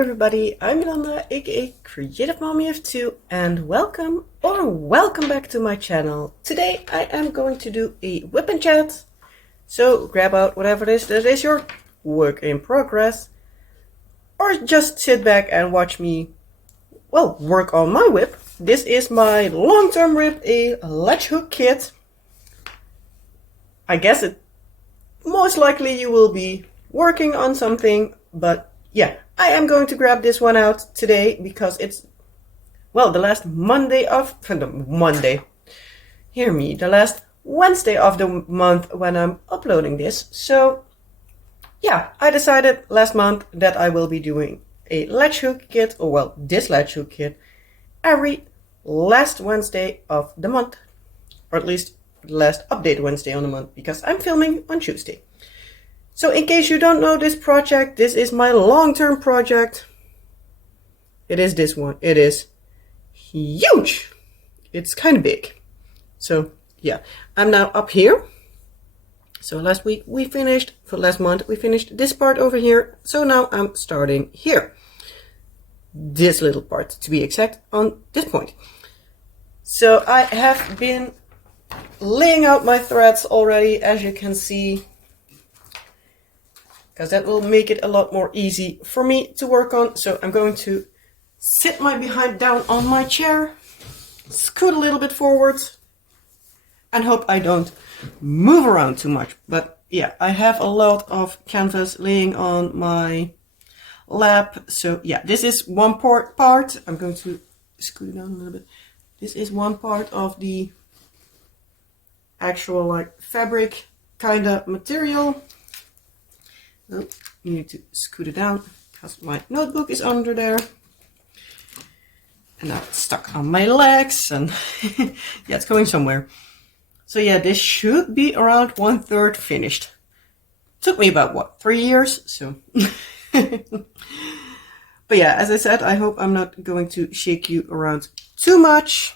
Hello everybody, I'm Yolanda, aka Creative Mommy of Two, and welcome back to my channel. Today I am going to do a WIP and Chat, so grab out whatever it is that is your work in progress, or just sit back and watch me, well, work on my WIP. This is my long-term WIP, a latch hook kit. I guess it most likely you will be working on something, but yeah, I am going to grab this one out today because it's, well, the last the last Wednesday of the month when I'm uploading this. So yeah, I decided last month that I will be doing a latch hook kit, or well, this latch hook kit, every last Wednesday of the month, or at least the last update Wednesday on the month, because I'm filming on Tuesday. So in case you don't know this project, this is my long-term project. It is this one. It is huge. It's kind of big. So yeah, I'm now up here. So last month we finished this part over here. So now I'm starting here. This little part, to be exact, on this point. So I have been laying out my threads already, as you can see, because that will make it a lot more easy for me to work on. So I'm going to sit my behind down on my chair, scoot a little bit forwards, and hope I don't move around too much. But yeah, I have a lot of canvas laying on my lap. So yeah, this is one part. I'm going to scoot it down a little bit. This is one part of the actual like fabric kind of material. Oh, you need to scoot it down because my notebook is under there. And now it's stuck on my legs and yeah, it's going somewhere. So yeah, this should be around 1/3 finished. Took me about, what, 3 years? So, but yeah, as I said, I hope I'm not going to shake you around too much.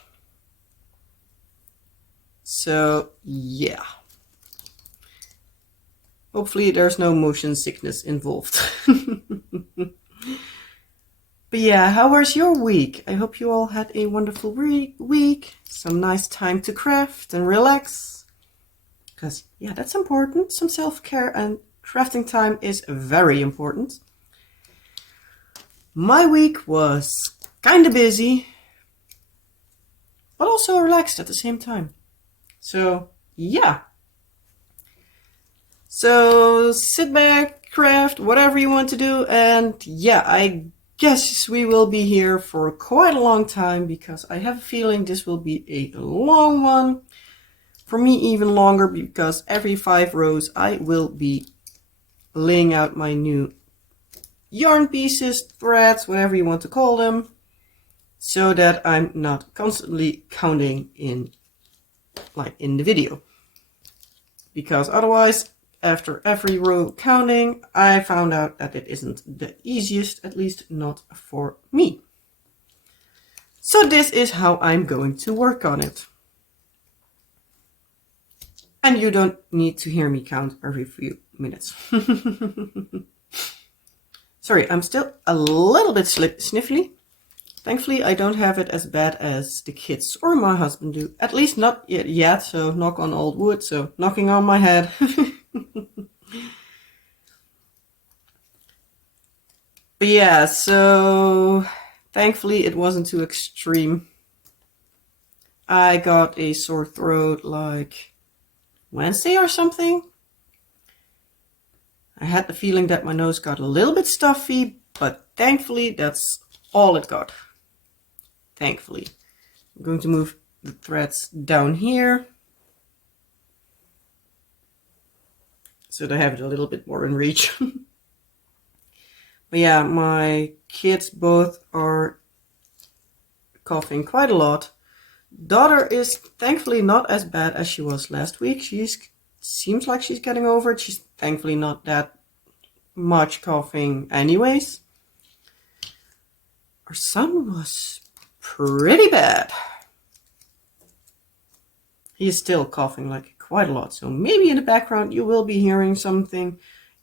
So yeah. Hopefully there's no motion sickness involved. But yeah, how was your week? I hope you all had a wonderful week. Some nice time to craft and relax. Because yeah, that's important. Some self-care and crafting time is very important. My week was kind of busy, but also relaxed at the same time. So yeah. So sit back, craft, whatever you want to do, and yeah, I guess we will be here for quite a long time because I have a feeling this will be a long one. For me, even longer, because every 5 rows I will be laying out my new yarn pieces, threads, whatever you want to call them, so that I'm not constantly counting in the video. Because otherwise, after every row counting, I found out that it isn't the easiest, at least not for me. So this is how I'm going to work on it. And you don't need to hear me count every few minutes. Sorry, I'm still a little bit sniffly. Thankfully, I don't have it as bad as the kids or my husband do. At least not yet, so knock on old wood, so knocking on my head. But yeah, so thankfully it wasn't too extreme. I got a sore throat like Wednesday or something. I had the feeling that my nose got a little bit stuffy, but thankfully that's all it got. Thankfully. I'm going to move the threads down here so that I have it a little bit more in reach. But yeah, my kids both are coughing quite a lot. Daughter is thankfully not as bad as she was last week. Seems like she's getting over it. She's thankfully not that much coughing anyways. Our son was pretty bad. He is still coughing like quite a lot. So maybe in the background you will be hearing something.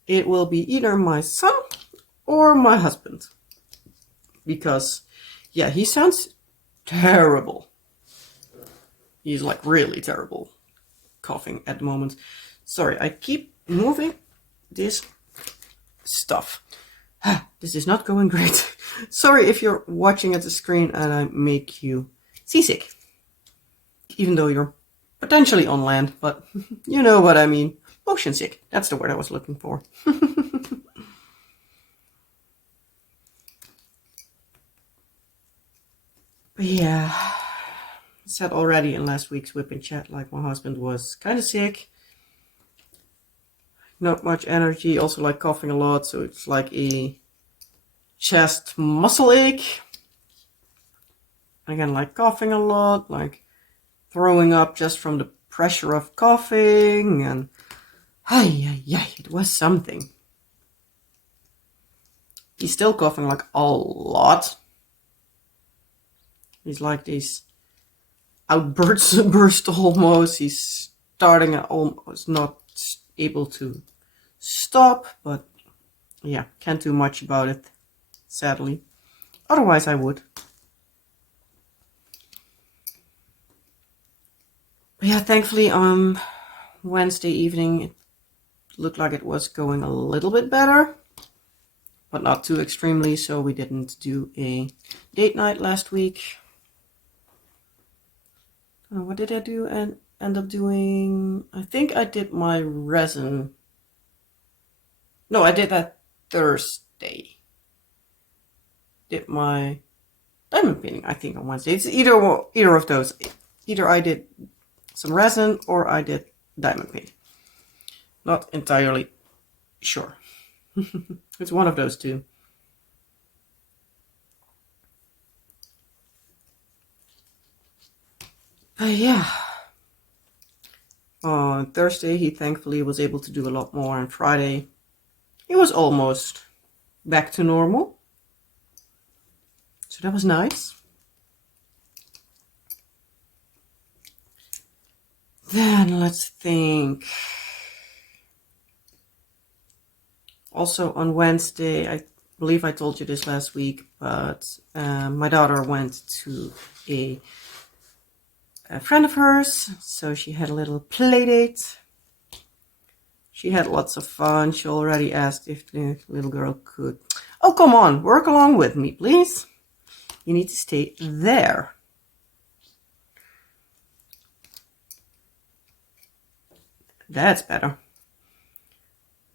It will be either my son or my husband. because, yeah, he sounds terrible. He's like really terrible coughing at the moment. Sorry, I keep moving this stuff. This is not going great. Sorry if you're watching at the screen and I make you seasick. Even though you're potentially on land, but you know what I mean. Motion sick. That's the word I was looking for. But yeah, I said already in last week's WIP and Chat, like my husband was kind of sick. Not much energy, also like coughing a lot, so it's like a chest muscle ache. Again, like coughing a lot, like throwing up just from the pressure of coughing, and it was something. He's still coughing like a lot. He's like these outbursts burst almost. He's starting at almost not able to stop, but yeah, can't do much about it, sadly. Otherwise I would. But yeah, thankfully on Wednesday evening it looked like it was going a little bit better, but not too extremely, so we didn't do a date night last week. What did I do and end up doing? I think I did my resin. No, I did that Thursday. Did my diamond painting, I think, on Wednesday. It's either of those. Either I did some resin or I did diamond painting. Not entirely sure. It's one of those two. Yeah. On Thursday, he thankfully was able to do a lot more. On Friday, he was almost back to normal. So that was nice. Then let's think. Also on Wednesday, I believe I told you this last week, but my daughter went to a friend of hers, so she had a little play date. She had lots of fun. She already asked if the little girl could, oh come on, work along with me please. You need to stay there. That's better.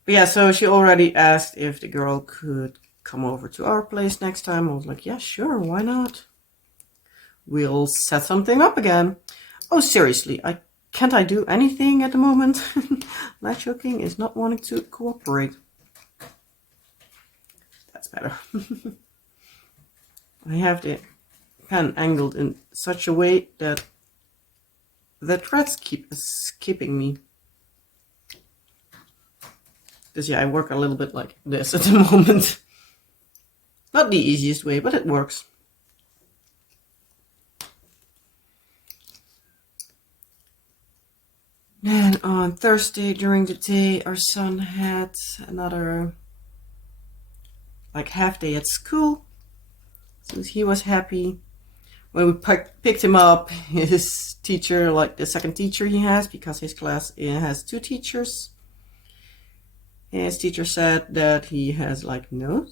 But yeah, so she already asked if the girl could come over to our place next time. I was like, yeah, sure, why not? We'll set something up again. Oh, seriously, can't I do anything at the moment? Latch hooking is not wanting to cooperate. That's better. I have the pen angled in such a way that the threads keep escaping me. Because yeah, I work a little bit like this at the moment. Not the easiest way, but it works. Then on Thursday during the day, our son had another like half day at school. So he was happy. When we picked him up, his teacher, like the second teacher he has, because his class has 2 teachers. His teacher said that he has like no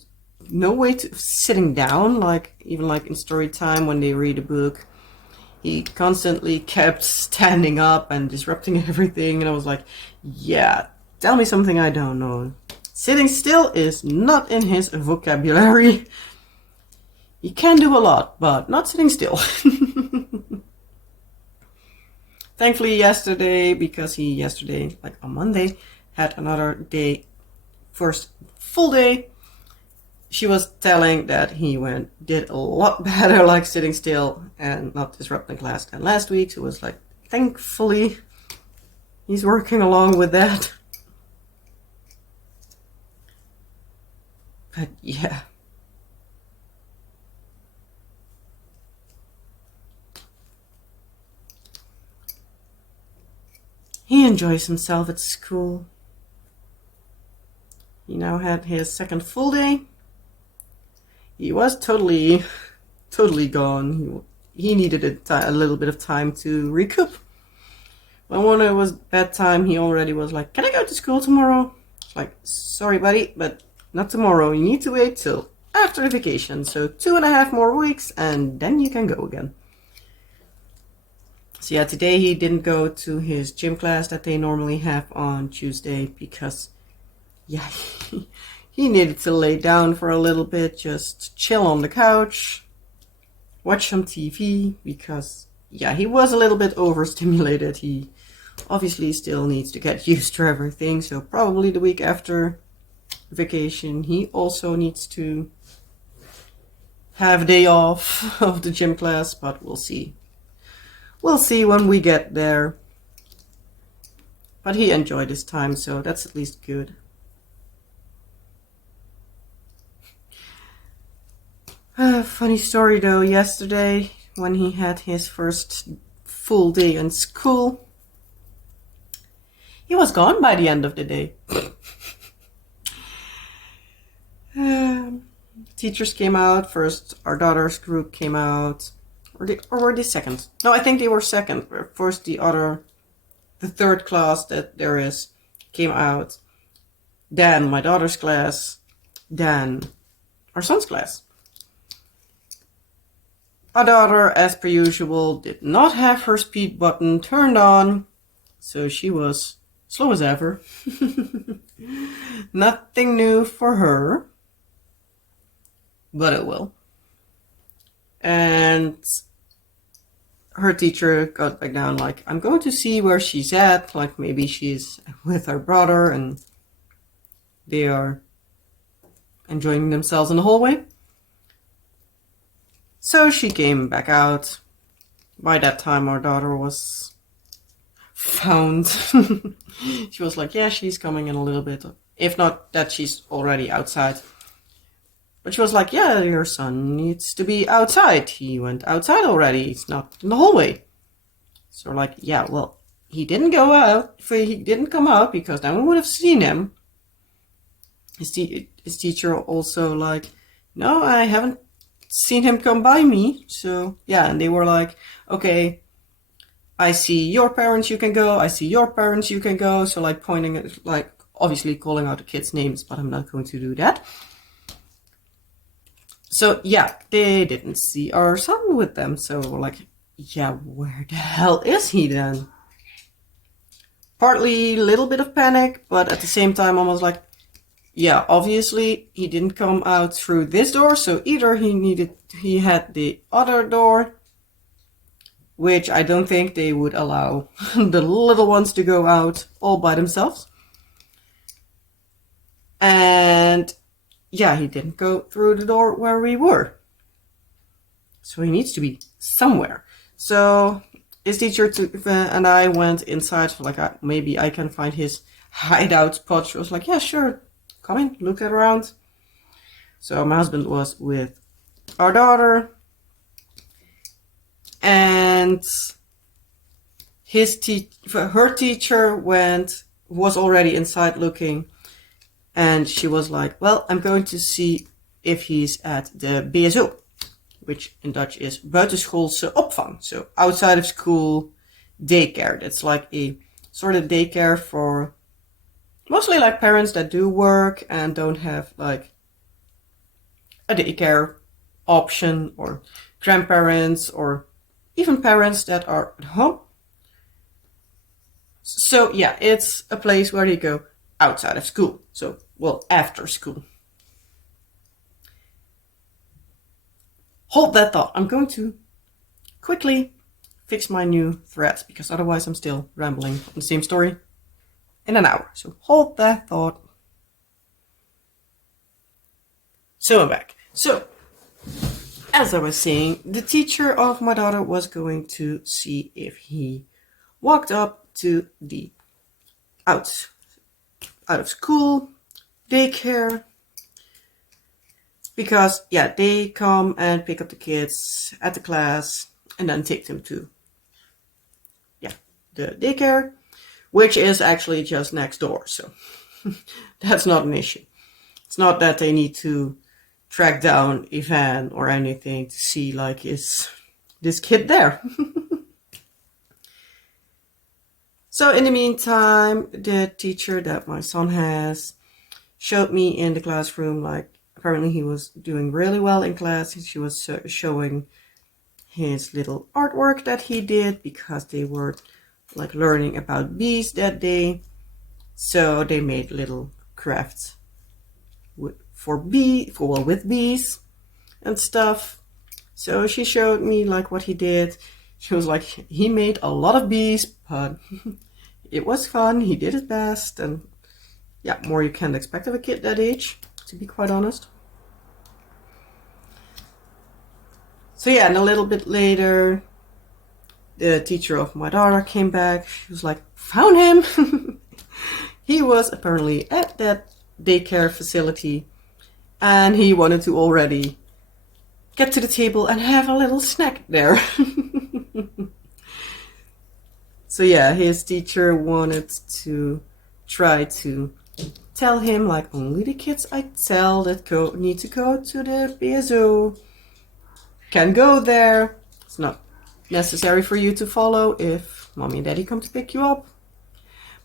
way to sitting down, like even like in story time when they read a book. He constantly kept standing up and disrupting everything, and I was like, yeah, tell me something I don't know. Sitting still is not in his vocabulary. He can do a lot, but not sitting still. Thankfully yesterday, because he yesterday, like on Monday, had another day, first full day, she was telling that he did a lot better, like sitting still and not disrupting class than last week. So it was like, thankfully, he's working along with that. But yeah. He enjoys himself at school. He now had his second full day. he was totally gone. He needed a little bit of time to recoup. When it was bedtime, he already was like, "Can I go to school tomorrow?" It's like, "Sorry, buddy, but not tomorrow. You need to wait till after the vacation. So 2.5 more weeks, and then you can go again." So yeah, today he didn't go to his gym class that they normally have on Tuesday because, yeah, he needed to lay down for a little bit, just chill on the couch, watch some TV because, yeah, he was a little bit overstimulated. He obviously still needs to get used to everything, so probably the week after vacation he also needs to have a day off of the gym class, but we'll see. We'll see when we get there. But he enjoyed his time, so that's at least good. Funny story though, yesterday when he had his first full day in school, he was gone by the end of the day. Teachers came out first. Our daughter's group came out, or were they second? No, I think they were second. First, the third class that there is came out. Then my daughter's class. Then our son's class. Our daughter, as per usual, did not have her speed button turned on, so she was slow as ever. Nothing new for her, but it will. And her teacher got back down like, "I'm going to see where she's at, like maybe she's with her brother and they are enjoying themselves in the hallway." So she came back out. By that time our daughter was found. She was like, "Yeah, she's coming in a little bit. If not that, she's already outside." But she was like, "Yeah, your son needs to be outside. He went outside already. He's not in the hallway." So we're like, "Yeah, well, he didn't go out. He didn't come out because then we would have seen him." His teacher also like, "No, I haven't seen him come by me." So yeah, and they were like, "Okay, I see your parents, you can go. I see your parents, you can go." So like pointing, like obviously calling out the kids' names, but I'm not going to do that. So yeah, they didn't see our son with them. So we're like, "Yeah, where the hell is he then?" Partly a little bit of panic, but at the same time almost like, yeah, obviously he didn't come out through this door, so either he had the other door, which I don't think they would allow the little ones to go out all by themselves. And yeah, he didn't go through the door where we were. So he needs to be somewhere. So his teacher and I went inside for like, maybe I can find his hideout spot. She was like, "Yeah, sure. Come in, look around." So my husband was with our daughter, and her teacher was already inside looking, and she was like, "Well, I'm going to see if he's at the BSO, which in Dutch is buitenschoolse opvang, so outside of school daycare. That's like a sort of daycare for mostly like parents that do work and don't have like a daycare option, or grandparents, or even parents that are at home. So yeah, it's a place where they go outside of school. So, well, after school. Hold that thought. I'm going to quickly fix my new threads because otherwise I'm still rambling on the same story in an hour. So hold that thought. So I'm back. So, as I was saying, the teacher of my daughter was going to see if he walked up to the out of school daycare, because yeah, they come and pick up the kids at the class and then take them to the daycare, which is actually just next door. So that's not an issue. It's not that they need to track down Ivan or anything to see, like, is this kid there? So in the meantime, the teacher that my son has showed me in the classroom, like, apparently he was doing really well in class. She was showing his little artwork that he did because they were like learning about bees that day. So they made little crafts with bees and stuff. So she showed me like what he did. She was like, he made a lot of bees, but it was fun. He did his best, and yeah, more you can't expect of a kid that age, to be quite honest. So yeah, and a little bit later, the teacher of my daughter came back. She was like, found him. He was apparently at that daycare facility, and he wanted to already get to the table and have a little snack there. So yeah, his teacher wanted to try to tell him, like, only the kids I tell that need to go to the BSO can go there. It's not necessary for you to follow if mommy and daddy come to pick you up.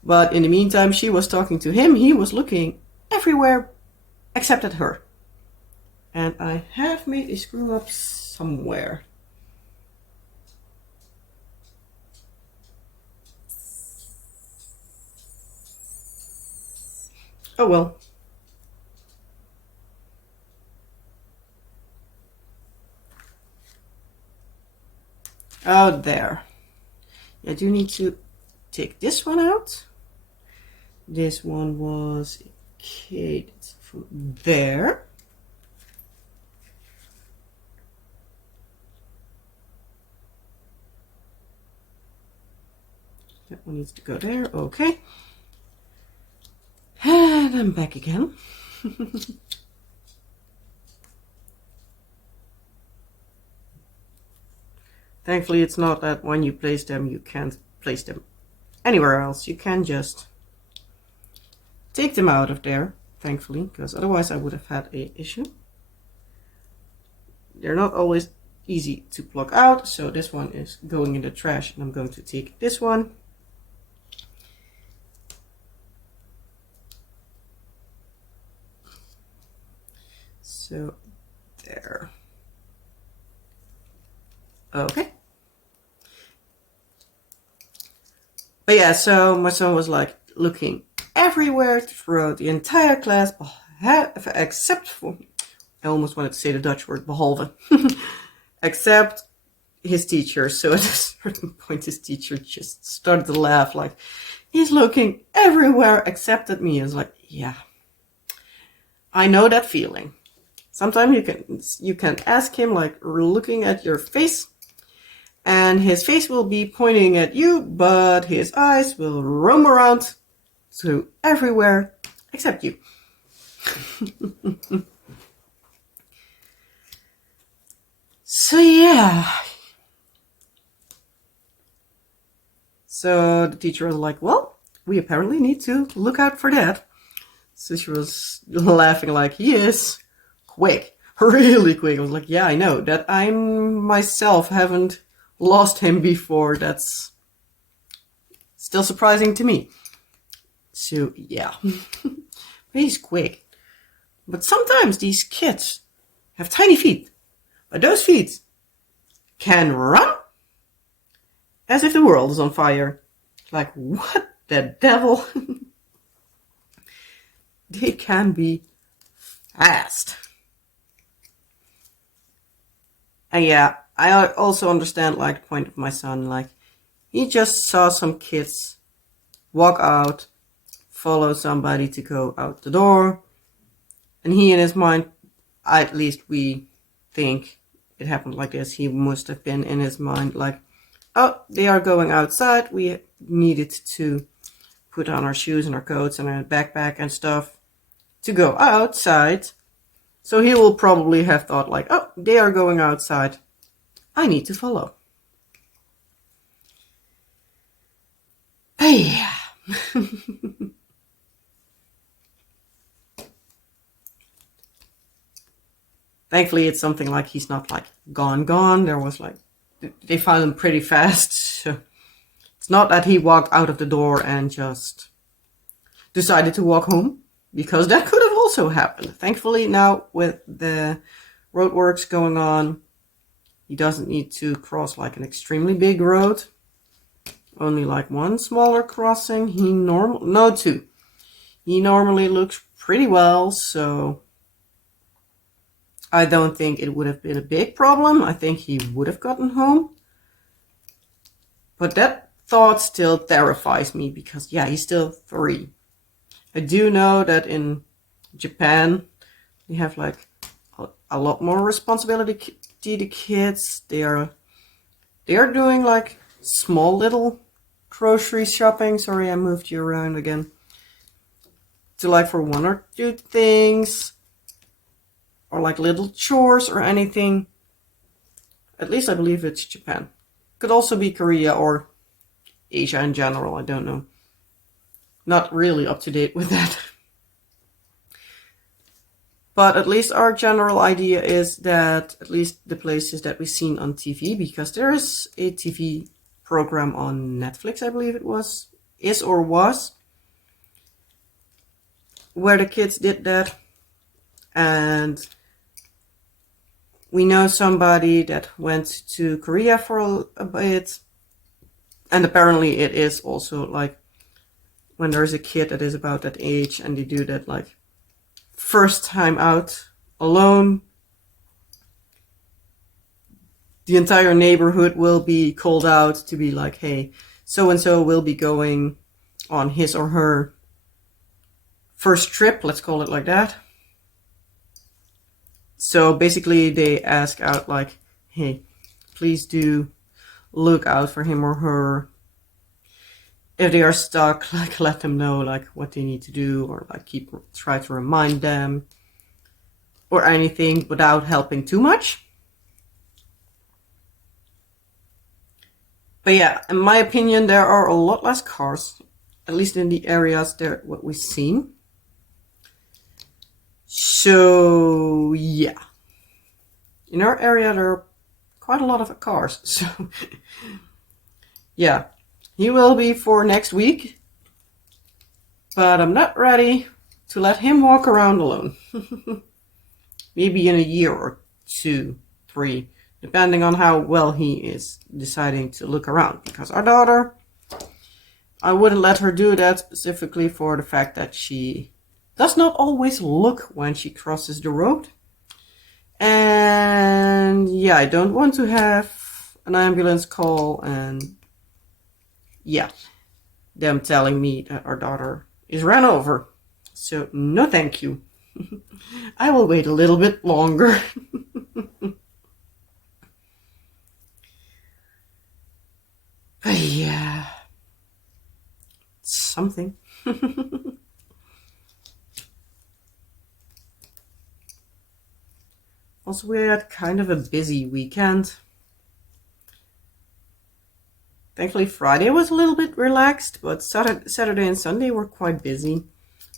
But in the meantime, she was talking to him. He was looking everywhere except at her. And I have made a screw up somewhere. Oh well. Oh, there. I do need to take this one out. This one was okay, there. That one needs to go there. Okay. And I'm back again. Thankfully, it's not that when you place them, you can't place them anywhere else. You can just take them out of there, thankfully, because otherwise I would have had an issue. They're not always easy to pluck out, so this one is going in the trash, and I'm going to take this one. So, there. Okay. But yeah, so my son was like looking everywhere throughout the entire class, except for, I almost wanted to say the Dutch word, behalve, except his teacher. So at a certain point, his teacher just started to laugh, like, he's looking everywhere except at me. I was like, yeah, I know that feeling. Sometimes you can ask him, like, looking at your face, and his face will be pointing at you, but his eyes will roam around to everywhere except you. So yeah. So the teacher was like, well, we apparently need to look out for that. So she was laughing like, he is quick, really quick. I was like, yeah, I know that I myself haven't lost him before. That's still surprising to me. So yeah, but he's quick. But sometimes these kids have tiny feet, but those feet can run as if the world is on fire. Like, what the devil? They can be fast. And yeah, I also understand, like, the point of my son. Like, he just saw some kids walk out, follow somebody to go out the door, and he, in his mind, at least we think it happened like this, he must have been in his mind like, oh, they are going outside, we needed to put on our shoes and our coats and our backpack and stuff to go outside. So he will probably have thought like, oh, they are going outside, I need to follow. Hey. Thankfully, it's something like he's not like gone. There was like, they found him pretty fast. So it's not that he walked out of the door and just decided to walk home, because that could have also happened. Thankfully, now with the roadworks going on, he doesn't need to cross like an extremely big road. Only like one smaller crossing. Two. He normally looks pretty well, so I don't think it would have been a big problem. I think he would have gotten home. But that thought still terrifies me because, yeah, he's still 3. I do know that in Japan, they have like a lot more responsibility to the kids. They are doing like small little grocery shopping. Sorry, I moved you around again. To like for 1 or 2 things, or like little chores or anything. At least I believe it's Japan. Could also be Korea or Asia in general, I don't know. Not really up to date with that. But at least our general idea is that at least the places that we've seen on TV, because there is a TV program on Netflix, I believe it was, where the kids did that. And we know somebody that went to Korea for a bit. And apparently it is also like when there's a kid that is about that age and they do that like first time out alone, the entire neighborhood will be called out to be like, hey, so-and-so will be going on his or her first trip, let's call it like that. So basically they ask out like, hey, please do look out for him or her. If they are stuck, like let them know like what they need to do, or like try to remind them or anything without helping too much. But yeah, in my opinion, there are a lot less cars, at least in the areas there what we've seen. So yeah, in our area there are quite a lot of cars. So yeah, he will be for next week, but I'm not ready to let him walk around alone. Maybe in a year or 2, 3, depending on how well he is deciding to look around. Because our daughter, I wouldn't let her do that specifically for the fact that she does not always look when she crosses the road. And yeah, I don't want to have an ambulance call and yeah, them telling me that our daughter is ran over. So no thank you. I will wait a little bit longer. But yeah, something. Also, we had kind of a busy weekend. Thankfully, Friday was a little bit relaxed, but Saturday and Sunday were quite busy.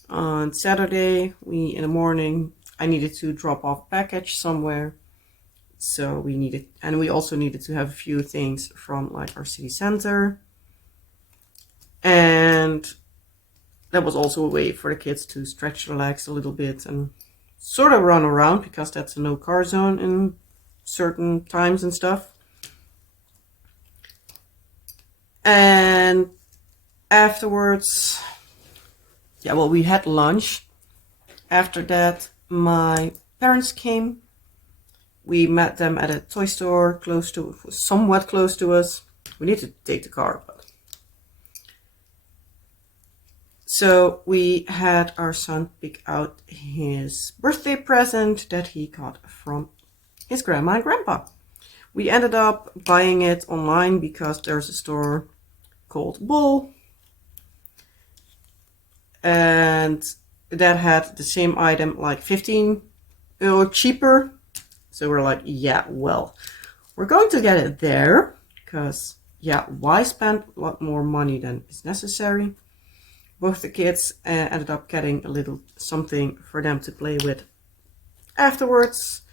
On Saturday, in the morning, I needed to drop off a package somewhere. So we also needed to have a few things from like our city center. And that was also a way for the kids to stretch, relax a little bit and sort of run around, because that's a no car zone in certain times and stuff. And afterwards, yeah, well, we had lunch. After that, my parents came. We met them at a toy store somewhat close to us. We need to take the car, but. So we had our son pick out his birthday present that he got from his grandma and grandpa. We ended up buying it online because there's a store called Bull, and that had the same item like 15 euro cheaper. So we're like, yeah, well, we're going to get it there because, yeah, why spend a lot more money than is necessary? Both the kids ended up getting a little something for them to play with afterwards.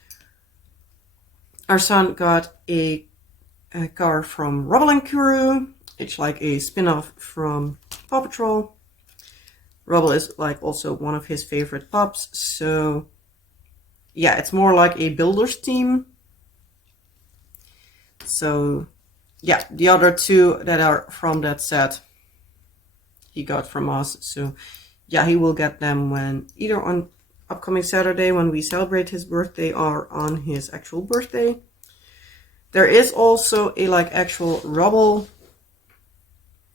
Our son got a car from Rubble and Kuru. It's like a spin-off from Paw Patrol. Rubble is like also one of his favorite pups, so yeah, it's more like a builder's team. So yeah, the other two that are from that set he got from us. So yeah, he will get them when either on upcoming Saturday when we celebrate his birthday or on his actual birthday. There is also a like actual Rubble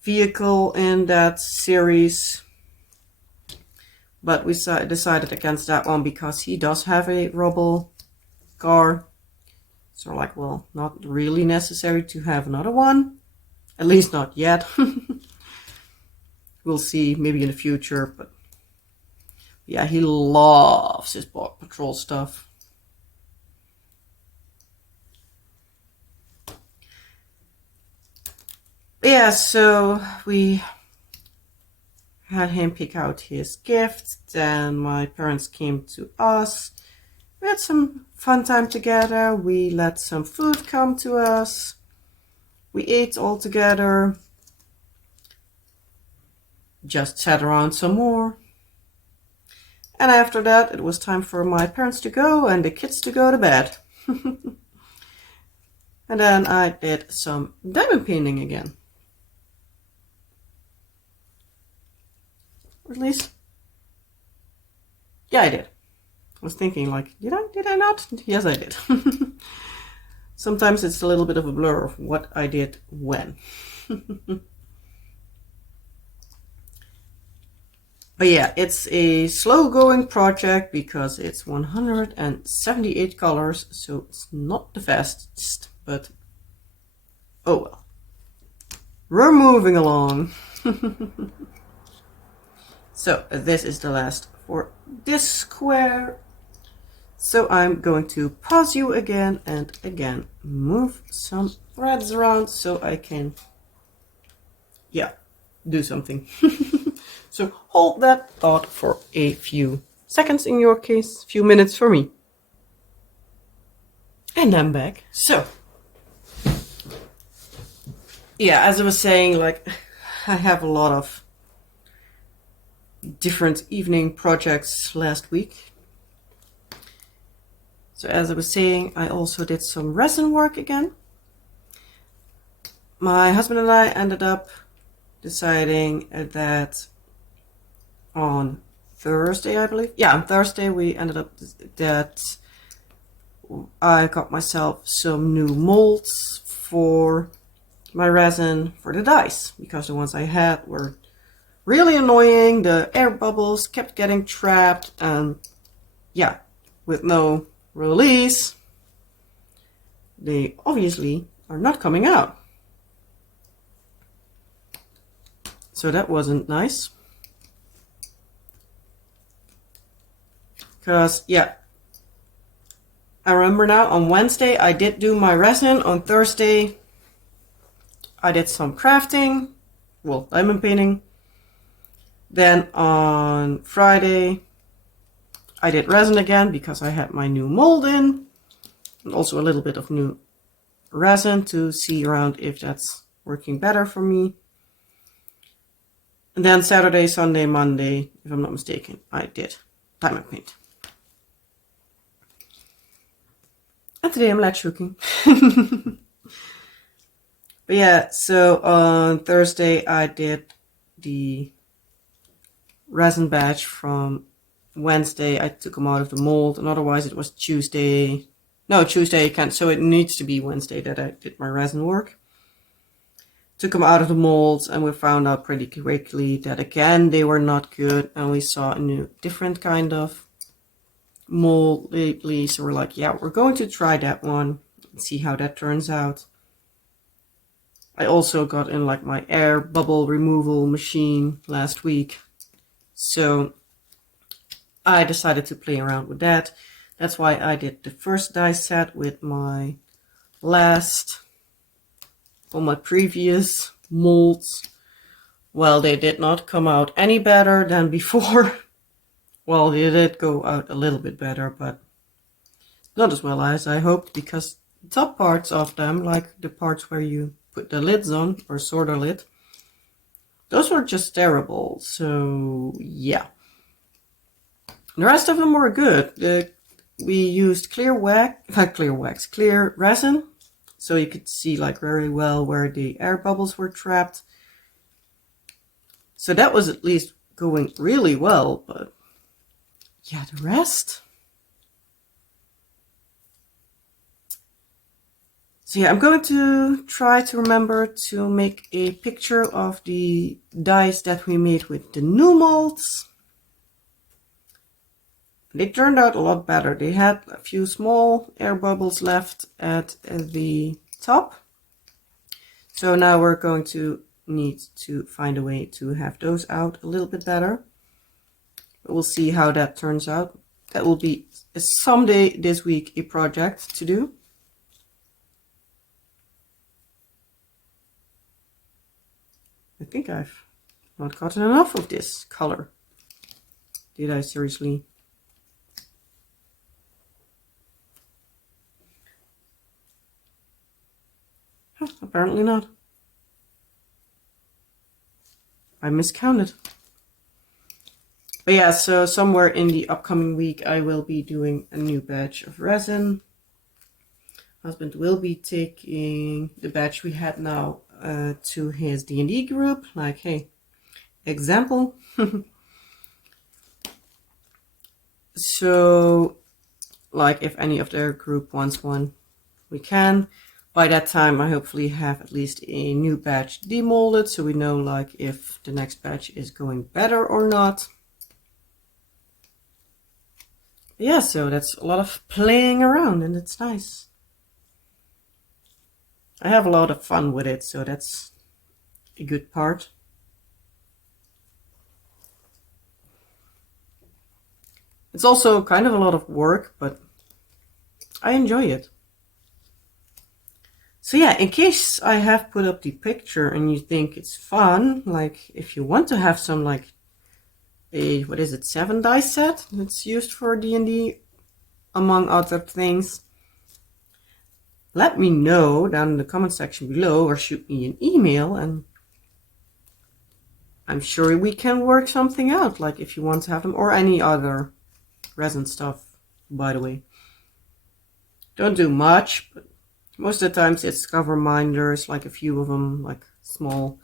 vehicle in that series, but we decided against that one because he does have a Rubble car. So like, well, not really necessary to have another one, at least not yet. We'll see, maybe in the future, but yeah, he loves his Paw Patrol stuff. Yeah, so we had him pick out his gift, then my parents came to us. We had some fun time together. We let some food come to us. We ate all together. Just sat around some more. And after that, it was time for my parents to go and the kids to go to bed. And then I did some diamond painting again. Or at least, yeah, I did. I was thinking like, did I not? Yes, I did. Sometimes it's a little bit of a blur of what I did when. But yeah, it's a slow going project because it's 178 colors, so it's not the fastest, but oh well. We're moving along. So this is the last for this square. So I'm going to pause you again and again move some threads around so I can, yeah, do something. So hold that thought for a few seconds in your case, few minutes for me. And I'm back. So, yeah, as I was saying, like, I have a lot of different evening projects last week. So as I was saying, I also did some resin work again. My husband and I ended up deciding that on Thursday, I believe. Yeah, on Thursday we ended up that I got myself some new molds for my resin for the dice, because the ones I had were really annoying. The air bubbles kept getting trapped, and yeah, with no release, they obviously are not coming out. So that wasn't nice. Because, yeah, I remember now, on Wednesday I did do my resin. On Thursday I did some crafting, well, diamond painting. Then on Friday I did resin again because I had my new mold in. And also a little bit of new resin to see around if that's working better for me. And then Saturday, Sunday, Monday, if I'm not mistaken, I did diamond paint. And today I'm latch hooking. But yeah, so on Thursday I did the resin batch from Wednesday. I took them out of the mold, and otherwise it was Tuesday. No, Tuesday I can't, so it needs to be Wednesday that I did my resin work. Took them out of the molds, and we found out pretty quickly that again they were not good, and we saw a new different kind of mold lately. So we're like, yeah, we're going to try that one and see how that turns out. I also got in like my air bubble removal machine last week, so I decided to play around with that. That's why I did the first die set with my previous molds. Well, they did not come out any better than before. Well, they did go out a little bit better, but not as well as I hoped, because top parts of them, like the parts where you put the lids on, or solder lid, those were just terrible. So yeah. The rest of them were good. We used clear resin, so you could see like very well where the air bubbles were trapped. So that was at least going really well, but yeah, the rest. So yeah, I'm going to try to remember to make a picture of the dies that we made with the new molds. They turned out a lot better. They had a few small air bubbles left at the top. So now we're going to need to find a way to have those out a little bit better. But we'll see how that turns out. That will be someday this week a project to do. I think I've not gotten enough of this color. Did I seriously? Huh, apparently not. I miscounted. But yeah, so somewhere in the upcoming week I will be doing a new batch of resin. Husband will be taking the batch we had now to his D&D group, like, hey, example. So, like, if any of their group wants one, we can. By that time, I hopefully have at least a new batch demolded, so we know, like, if the next batch is going better or not. Yeah, so that's a lot of playing around, and it's nice. I have a lot of fun with it, so that's a good part. It's also kind of a lot of work, but I enjoy it. So yeah, in case I have put up the picture and you think it's fun, like if you want to have some like a, 7 die set that's used for D&D, among other things, let me know down in the comment section below or shoot me an email and I'm sure we can work something out, like if you want to have them, or any other resin stuff, by the way. Don't do much, but most of the times it's cover minders, like a few of them, like small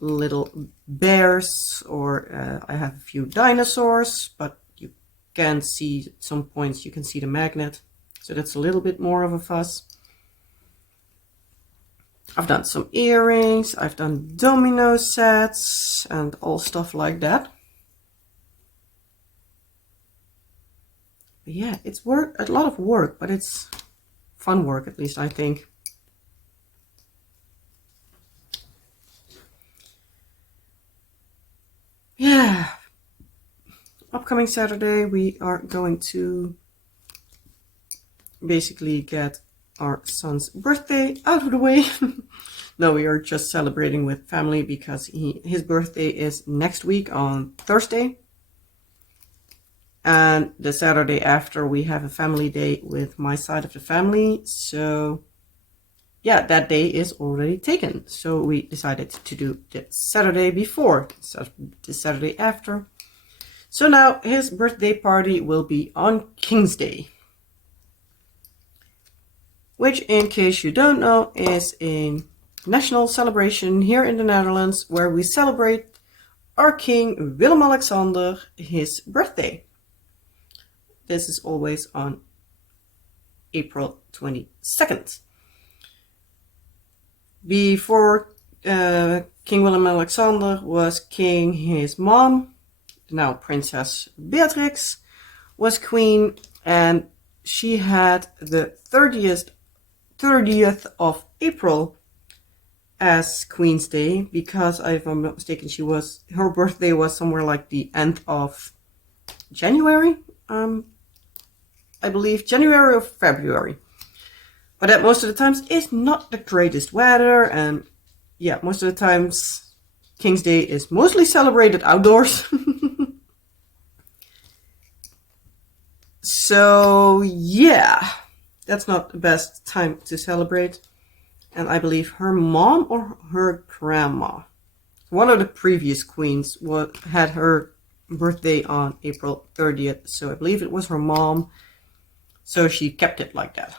little bears, or I have a few dinosaurs, but you can see at some points, you can see the magnet, so that's a little bit more of a fuss. I've done some earrings, I've done domino sets, and all stuff like that. But yeah, it's a lot of work, but it's fun work, at least I think. Yeah. Upcoming Saturday, we are going to basically get our son's birthday out of the way. No, we are just celebrating with family because his birthday is next week on Thursday. And the Saturday after, we have a family day with my side of the family. So yeah, that day is already taken. So we decided to do the Saturday before, so the Saturday after. So now his birthday party will be on King's Day, which, in case you don't know, is a national celebration here in the Netherlands where we celebrate our King Willem-Alexander, his birthday. This is always on April 22nd. Before King Willem-Alexander was king, his mom, now Princess Beatrix, was queen, and she had the 30th of April as Queen's Day, because if I'm not mistaken, her birthday was somewhere like the end of January. I believe January or February. But that most of the times is not the greatest weather, and yeah, most of the times King's Day is mostly celebrated outdoors. So yeah, that's not the best time to celebrate. And I believe her mom or her grandma, one of the previous queens, had her birthday on April 30th. So I believe it was her mom. So she kept it like that,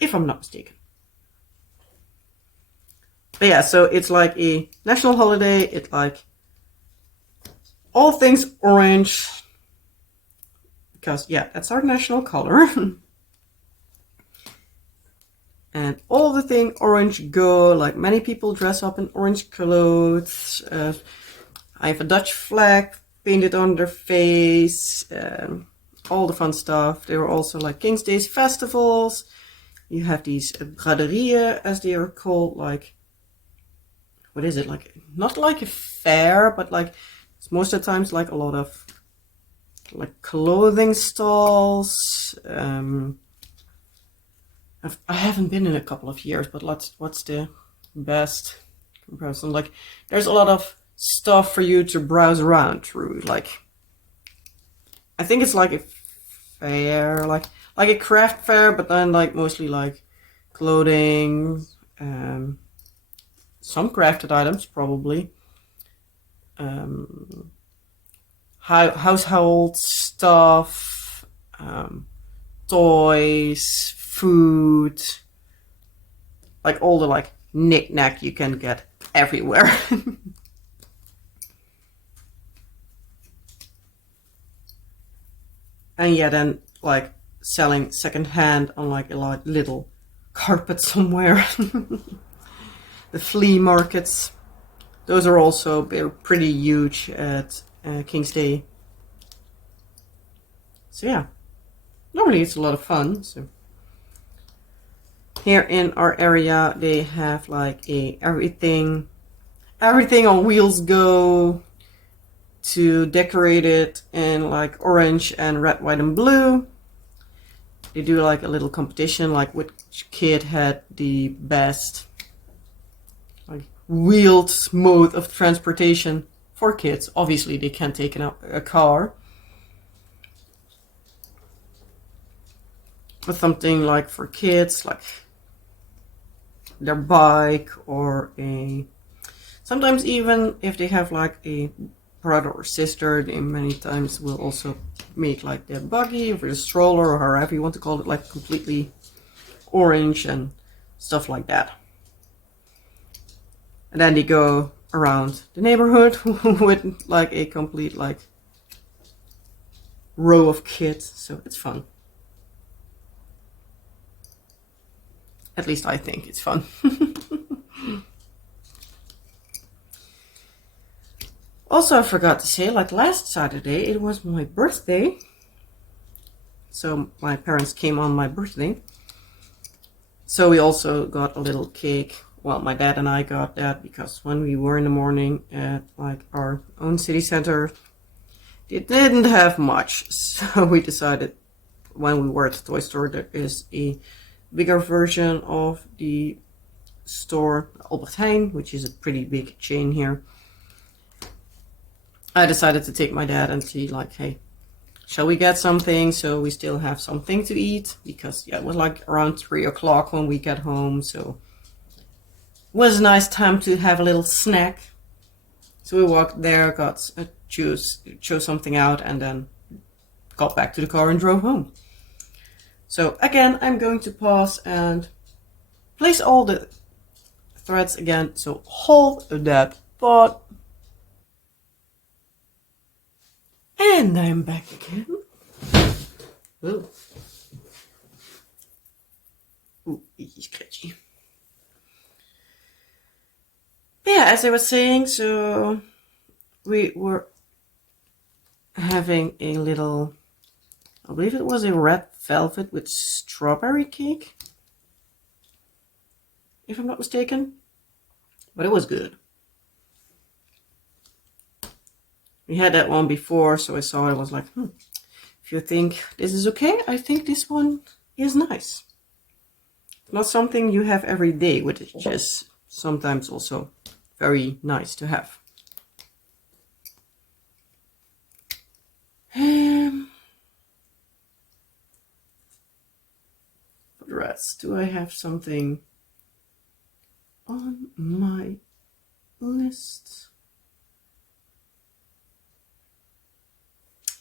if I'm not mistaken. But yeah, so it's like a national holiday. It's like all things orange. Because, yeah, that's our national color. And all the thing orange go. Like, many people dress up in orange clothes. I have a Dutch flag painted on their face. All the fun stuff. There were also like King's Days festivals. You have these braderieën, as they are called. Like, what is it? Like, not like a fair, but like, it's most of the times like a lot of like clothing stalls. I haven't been in a couple of years, but what's the best comparison? Like, there's a lot of stuff for you to browse around through. Like, I think it's like a fair, like a craft fair, but then like mostly like clothing, some crafted items probably, household stuff, toys, food, like all the like knick-knack you can get everywhere. And yeah, then like selling secondhand on like a little carpet somewhere. The flea markets, those are also pretty huge at King's Day. So yeah, normally it's a lot of fun. So here in our area, they have like everything on wheels go to decorate it in like orange and red, white, and blue. They do like a little competition, like which kid had the best like wheeled mode of transportation for kids. Obviously, they can't take a car. But something like for kids, like their bike or sometimes even if they have like a brother or sister, they many times will also make like their buggy or the stroller or however you want to call it, like completely orange and stuff like that. And then they go around the neighborhood with like a complete like row of kids, so it's fun. At least I think it's fun. Also, I forgot to say, like last Saturday, it was my birthday. So my parents came on my birthday. So we also got a little cake. Well, my dad and I got that because when we were in the morning at like our own city center, it didn't have much. So we decided when we were at the toy store, there is a bigger version of the store, Albert Heijn, which is a pretty big chain here. I decided to take my dad and see like, hey, shall we get something so we still have something to eat? Because yeah, it was like around 3 o'clock when we got home, so it was a nice time to have a little snack. So we walked there, chose something out, and then got back to the car and drove home. So again, I'm going to pause and place all the threads again. So hold that thought. And I'm back again. Ooh. Ooh, it's scratchy. But yeah, as I was saying, so we were having a little, I believe it was a red velvet with strawberry cake, if I'm not mistaken, but it was good. We had that one before, so I saw it, I was like, if you think this is okay, I think this one is nice. Not something you have every day, which is just sometimes also very nice to have. else do I have something on my list?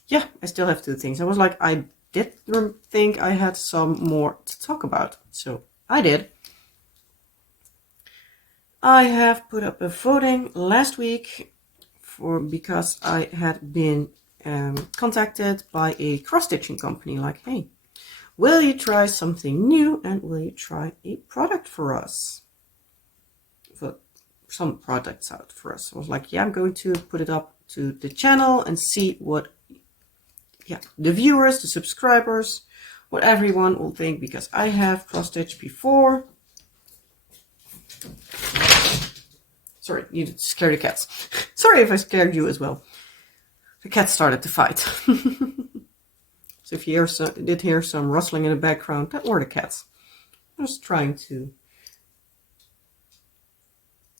Yeah, I still have 2 things. I was like, I didn't think I had some more to talk about. So I did. I have put up a voting last week because I had been contacted by a cross-stitching company like, hey, will you try something new and will you try a product for us? Put some products out for us. I was like, yeah, I'm going to put it up to the channel and see what the viewers, the subscribers, what everyone will think, because I have cross-stitched before. Sorry, you did scare the cats. Sorry if I scared you as well. The cats started to fight. So if you did hear some rustling in the background, that were the cats. Just trying to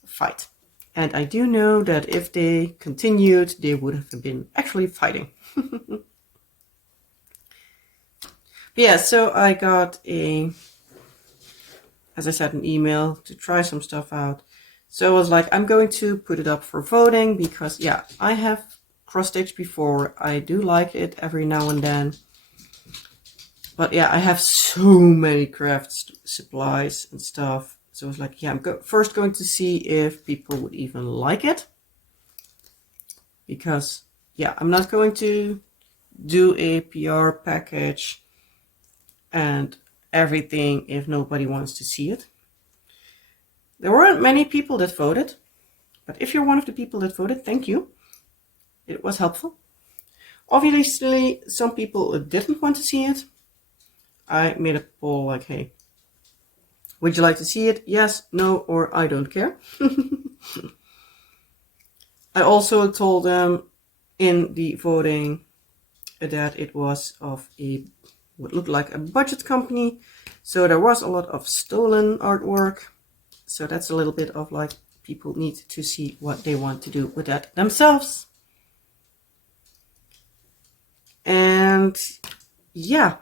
fight. And I do know that if they continued, they would have been actually fighting. Yeah, so I got as I said, an email to try some stuff out. So I was like, I'm going to put it up for voting because, yeah, I have cross-stitched before. I do like it every now and then. But yeah, I have so many craft supplies and stuff. So I was like, yeah, I'm first going to see if people would even like it. Because, yeah, I'm not going to do a PR package and everything if nobody wants to see it. There weren't many people that voted, but if you're one of the people that voted, thank you. It was helpful. Obviously, some people didn't want to see it. I made a poll like, hey, would you like to see it? Yes, no, or I don't care. I also told them in the voting that it was of what looked like a budget company. So there was a lot of stolen artwork. So that's a little bit of like, people need to see what they want to do with that themselves. And yeah,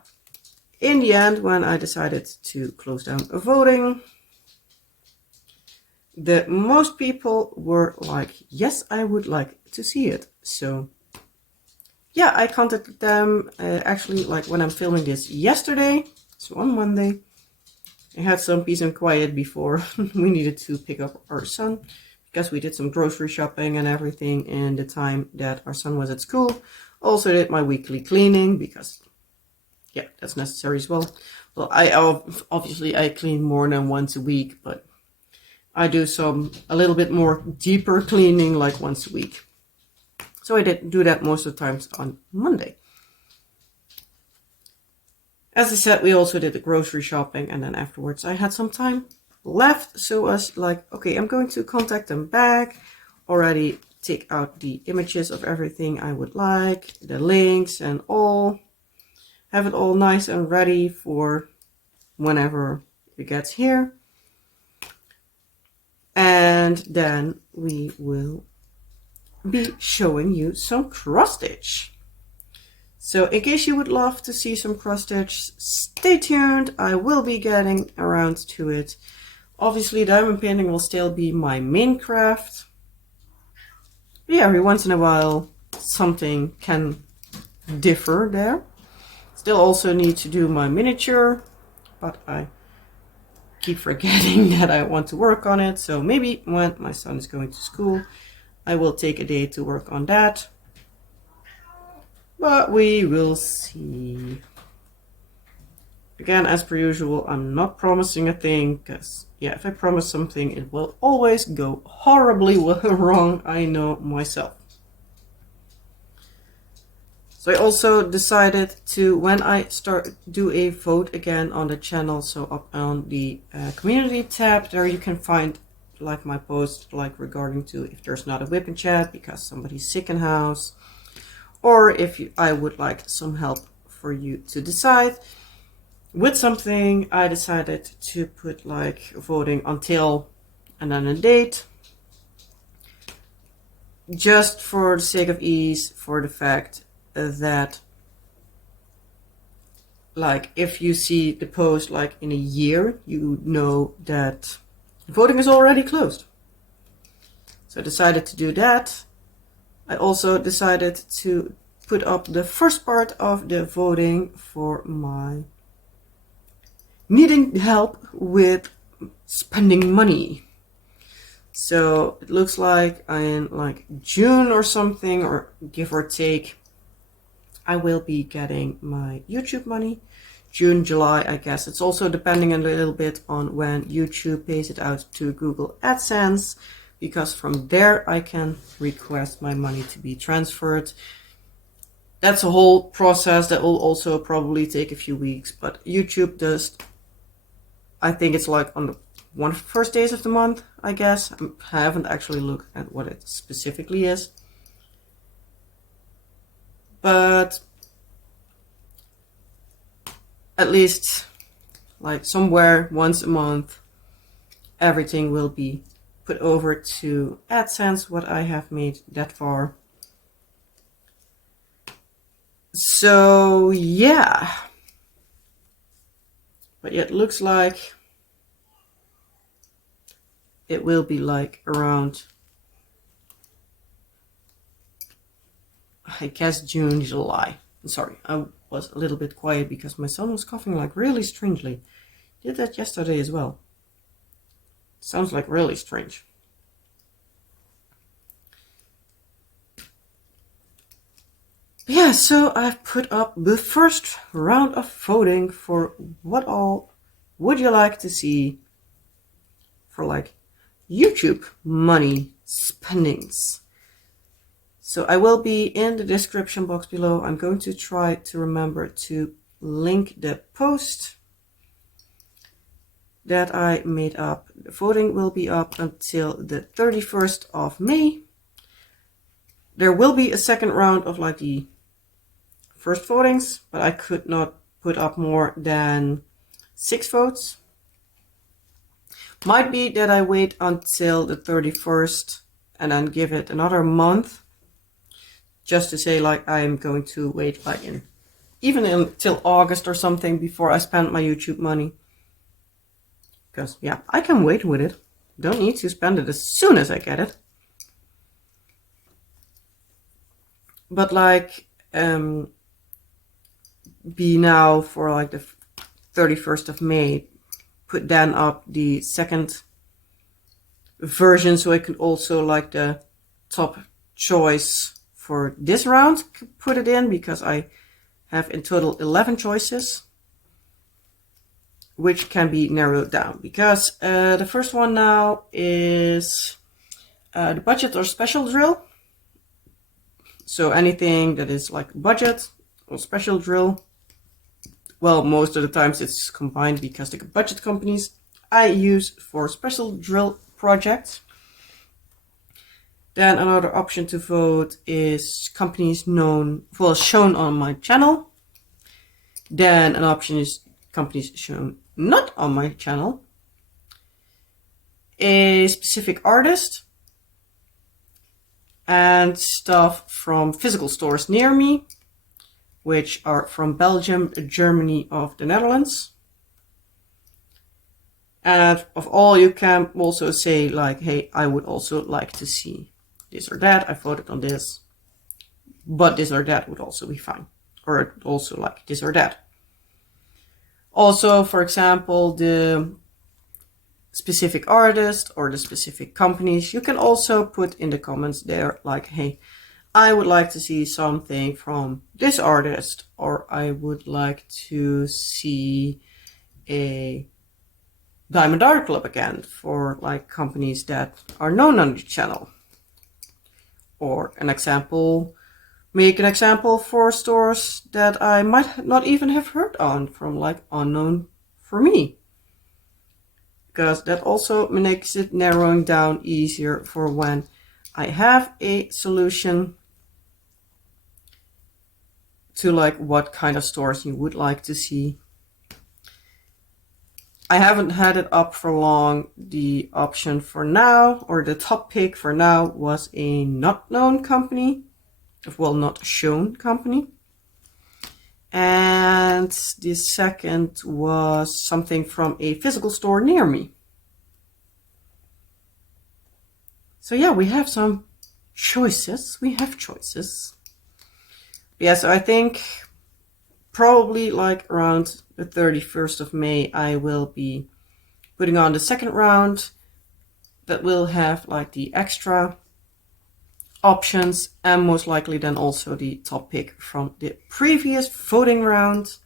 in the end, when I decided to close down voting, the most people were like, yes, I would like to see it. So yeah, I contacted them actually like when I'm filming this yesterday, so on Monday. I had some peace and quiet before we needed to pick up our son because we did some grocery shopping and everything in the time that our son was at school. Also did my weekly cleaning because, yeah, that's necessary as well. Well, obviously I clean more than once a week, but I do a little bit more deeper cleaning like once a week. So I did do that most of the times on Monday. As I said, we also did the grocery shopping, and then afterwards I had some time left. So I was like, okay, I'm going to contact them back, already take out the images of everything I would like, the links and all, have it all nice and ready for whenever it gets here. And then we will be showing you some cross stitch. So in case you would love to see some cross stitch, stay tuned. I will be getting around to it. Obviously, diamond painting will still be my main craft. But yeah, every once in a while, something can differ there. Still also need to do my miniature, but I keep forgetting that I want to work on it. So maybe when my son is going to school, I will take a day to work on that. But we will see. Again, as per usual, I'm not promising a thing, because, yeah, if I promise something, it will always go horribly wrong, I know myself. So I also decided to, when I do a vote again on the channel, so up on the community tab, there you can find like my post, like regarding to if there's not a WIP and Chat because somebody's sick in house, or if I would like some help for you to decide with something. I decided to put like voting until and then a date, just for the sake of ease, for the fact that like if you see the post like in a year, you know that voting is already closed. So I decided to do that. I also decided to put up the first part of the voting for my needing help with spending money. So it looks like in like June or something, or give or take, I will be getting my YouTube money. June, July, I guess. It's also depending a little bit on when YouTube pays it out to Google AdSense, because from there I can request my money to be transferred. That's a whole process that will also probably take a few weeks, but YouTube does, I think it's like on the one of the first days of the month, I guess. I haven't actually looked at what it specifically is. But at least like somewhere once a month, everything will be put over to AdSense, what I have made that far. So yeah. But yeah, it looks like it will be like around, I guess, June, July. Sorry, I was a little bit quiet because my son was coughing like really strangely. Did that yesterday as well. Sounds like really strange. Yeah, so I've put up the first round of voting for what all would you like to see for like YouTube money spendings. So I will be in the description box below. I'm going to try to remember to link the post that I made up. The voting will be up until the 31st of May. There will be a second round of like the first votings, but I could not put up more than 6 votes. Might be that I wait until the 31st and then give it another month, just to say like I'm going to wait like even until August or something before I spend my YouTube money. Because yeah, I can wait with it. Don't need to spend it as soon as I get it. But like be now for like the 31st of May, put then up the second version, so I could also like the top choice for this round put it in, because I have in total 11 choices, which can be narrowed down. Because the first one now is the budget or special drill. So anything that is like budget or special drill. Well, most of the times it's combined, because the budget companies I use for special drill projects. Then another option to vote is companies shown on my channel. Then an option is companies shown not on my channel. A specific artist. And stuff from physical stores near me, which are from Belgium, Germany, or the Netherlands. And of all, you can also say like, hey, I would also like to see this or that. I voted on this, but this or that would also be fine. Or also like this or that. Also, for example, the specific artist or the specific companies, you can also put in the comments there like, hey, I would like to see something from this artist, or I would like to see a Diamond Art Club again, for like companies that are known on the channel. Or an example, make an example for stores that I might not even have heard on, from like unknown for me. Because that also makes it narrowing down easier for when I have a solution to like what kind of stores you would like to see. I haven't had it up for long. The option for now, or the top pick for now, was a not known company. Well, not shown company. And the second was something from a physical store near me. So yeah, we have some choices. We have choices. Yeah, so I think probably like around the 31st of May, I will be putting on the second round that will have like the extra options and most likely then also the top pick from the previous voting round.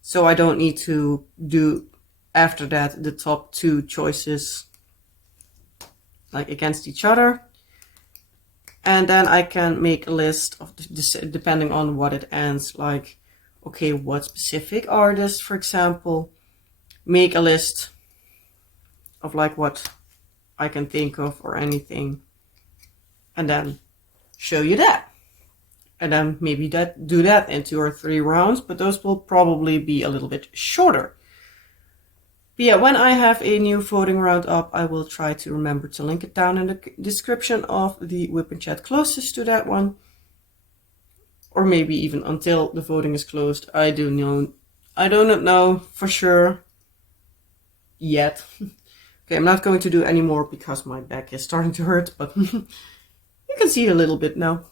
So I don't need to do after that the top two choices like against each other. And then I can make a list of this depending on what it ends, like, okay, what specific artist, for example, make a list of like what I can think of or anything, and then show you that. And then maybe do that in 2 or 3 rounds, but those will probably be a little bit shorter. But yeah, when I have a new voting round up, I will try to remember to link it down in the description of the WIP and Chat closest to that one. Or maybe even until the voting is closed. I do not know for sure yet. Okay, I'm not going to do any more because my back is starting to hurt, but you can see a little bit now.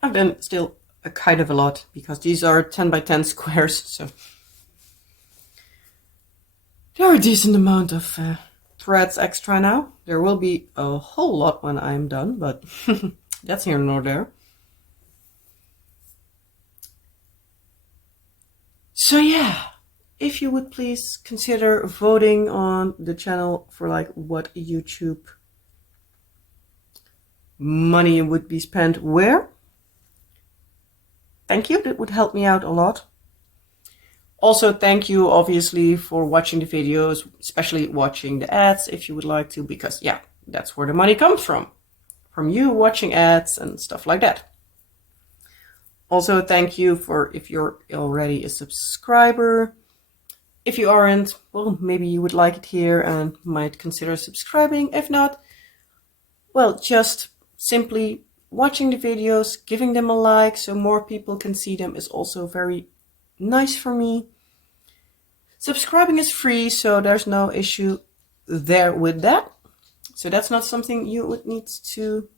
I've done still a kind of a lot because these are 10 by 10 squares, so there are a decent amount of threads extra now. There will be a whole lot when I'm done, but that's here nor there. So yeah, if you would please consider voting on the channel for like what YouTube money would be spent where. Thank you, that would help me out a lot. Also, thank you obviously for watching the videos, especially watching the ads if you would like to, because yeah, that's where the money comes from you watching ads and stuff like that. Also, thank you for if you're already a subscriber. If you aren't, well, maybe you would like it here and might consider subscribing. If not, well, just simply watching the videos, giving them a like so more people can see them is also very nice for me. Subscribing is free, so there's no issue there with that. So that's not something you would need to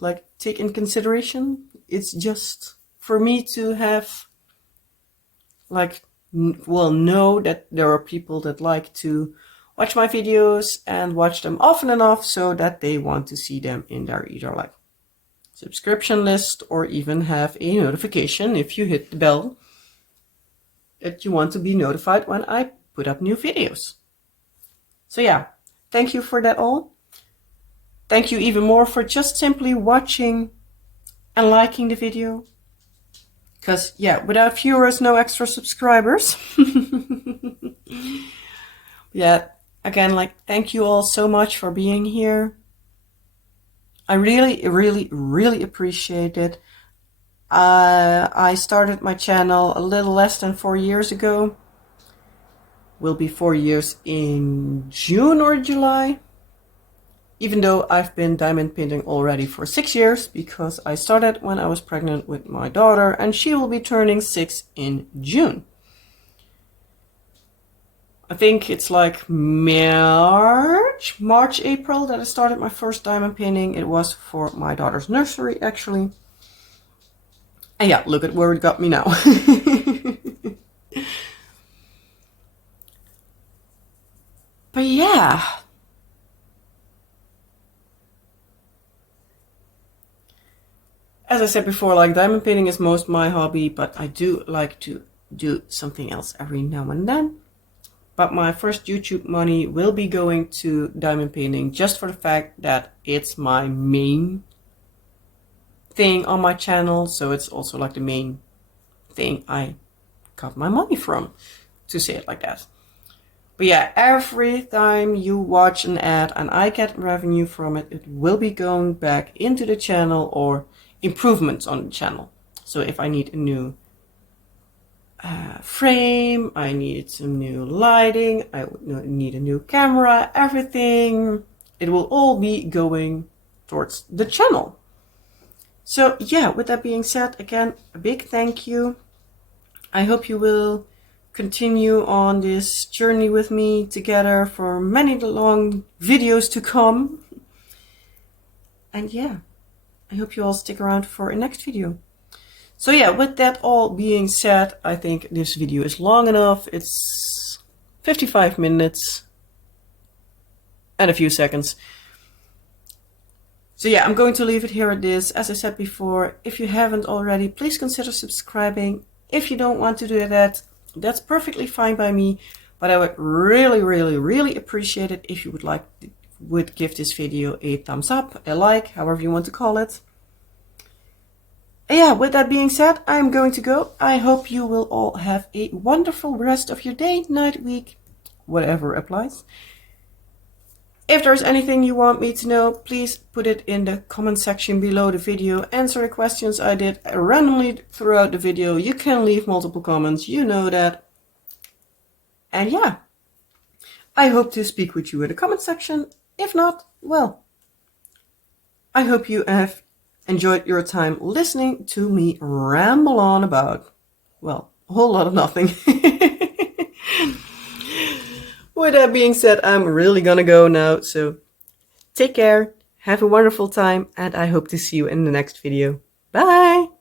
like take in consideration. It's just for me to have like, well, know that there are people that like to watch my videos and watch them often enough so that they want to see them in their either like subscription list or even have a notification if you hit the bell that you want to be notified when I put up new videos. So yeah, thank you for that all. Thank you even more for just simply watching and liking the video. Because yeah, without viewers, no extra subscribers. Yeah, again, like, thank you all so much for being here. I really, really, really appreciate it. I started my channel a little less than 4 years ago. Will be 4 years in June or July. Even though I've been diamond painting already for 6 years, because I started when I was pregnant with my daughter and she will be turning 6 in June. I think it's like March, April that I started my first diamond painting. It was for my daughter's nursery actually. And yeah, look at where it got me now. But yeah. As I said before, like, diamond painting is most my hobby, but I do like to do something else every now and then. But my first YouTube money will be going to diamond painting just for the fact that it's my main thing on my channel. So it's also like the main thing I got my money from, to say it like that. But yeah, every time you watch an ad and I get revenue from it, it will be going back into the channel or improvements on the channel. So if I need a new frame, I need some new lighting, I would need a new camera, everything, it will all be going towards the channel. So yeah, with that being said, again, a big thank you. I hope you will continue on this journey with me together for many long videos to come. And yeah, I hope you all stick around for a next video. So yeah, with that all being said, I think this video is long enough. It's 55 minutes and a few seconds. So yeah, I'm going to leave it here at this. As I said before, if you haven't already, please consider subscribing. If you don't want to do that, that's perfectly fine by me. But I would really, really, really appreciate it if you would give this video a thumbs up, a like, however you want to call it. And yeah, with that being said, I'm going to go. I hope you will all have a wonderful rest of your day, night, week, whatever applies. If there's anything you want me to know, please put it in the comment section below the video. Answer the questions I did randomly throughout the video. You can leave multiple comments, you know that. And yeah, I hope to speak with you in the comment section. If not, well, I hope you have enjoyed your time listening to me ramble on about, well, a whole lot of nothing. With that being said, I'm really gonna go now, so take care, have a wonderful time, and I hope to see you in the next video. Bye!